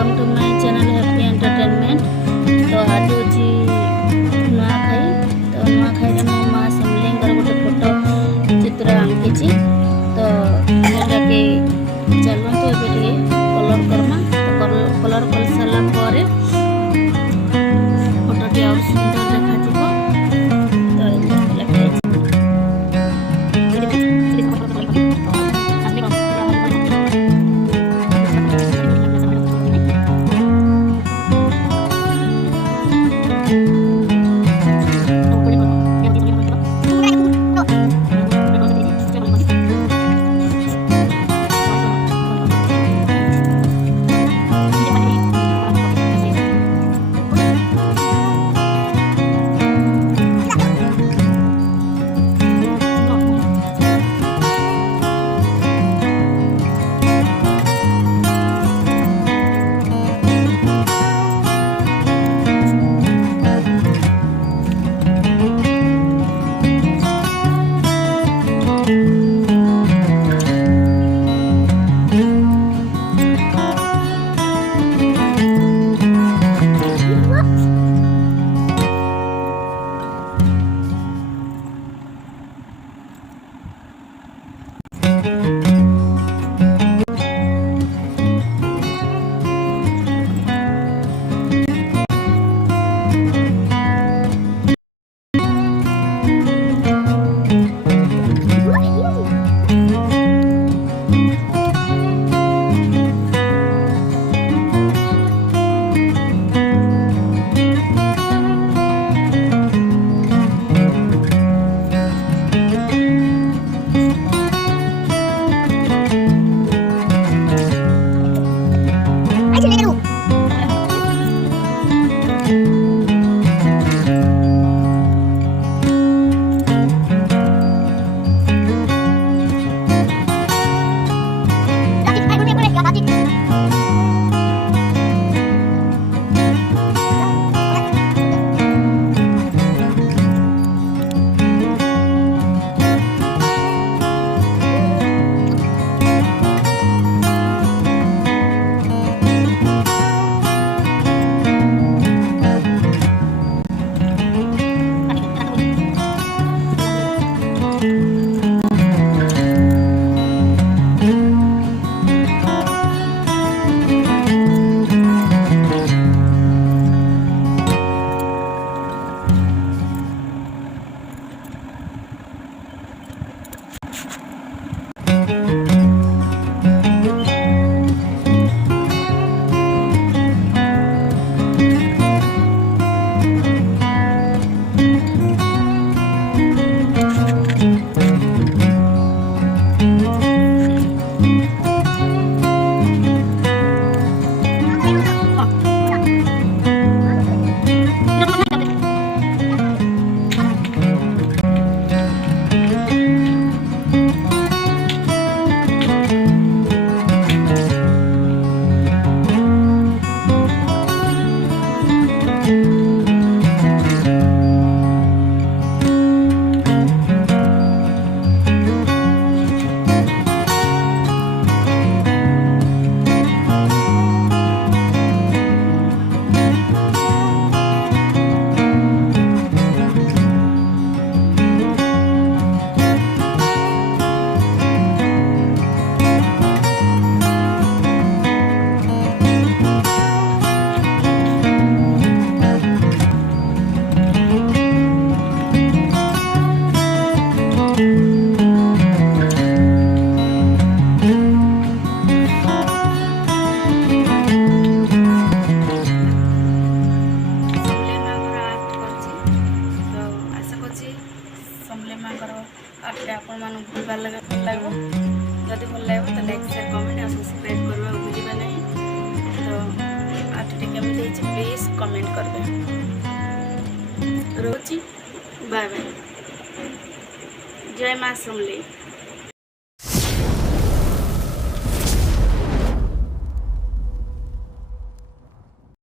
Welcome to my channel happy entertainment. तो आज हूँ नुआखाई। तो नुआखाई रे मो माँ समलई गोटे फोटो चित्र आंकी। तो के चलतु ए कलर करमा। तो कलर कर सारा पर फोटोटी और सुंदर देखा। समलई माँ आर्ट आपण मन भल लगे जदि भल लगे तो लाइक शेयर कमेंट और सब्सक्राइब करवा भूलिबा नहीं। तो आर्ट केमती प्लीज कमेंट करबे। रोची बाय बाय। जय माँ समलई।